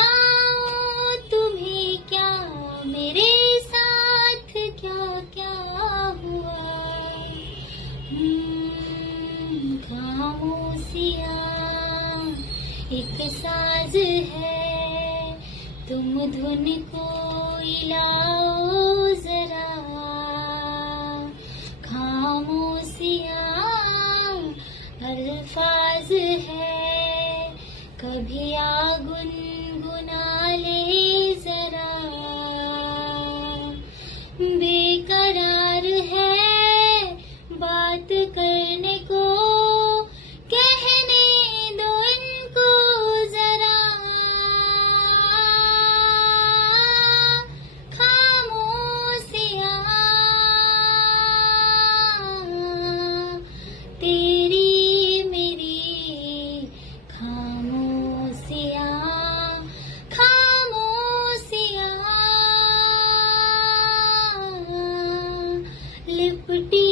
बताऊं तुम्हें क्या मेरे साथ क्या क्या हुआ। खामोशियाँ एक साज है, तुम धुन को लाओ जरा। खामोशियाँ अल्फाज है, कभी आ गुनगुना ले जरा। बेकरार है बात करने को, कहने दो इनको जरा। खामोशियाँ तेरी मेरी, खामोशियाँ खामोशियाँ लिपटी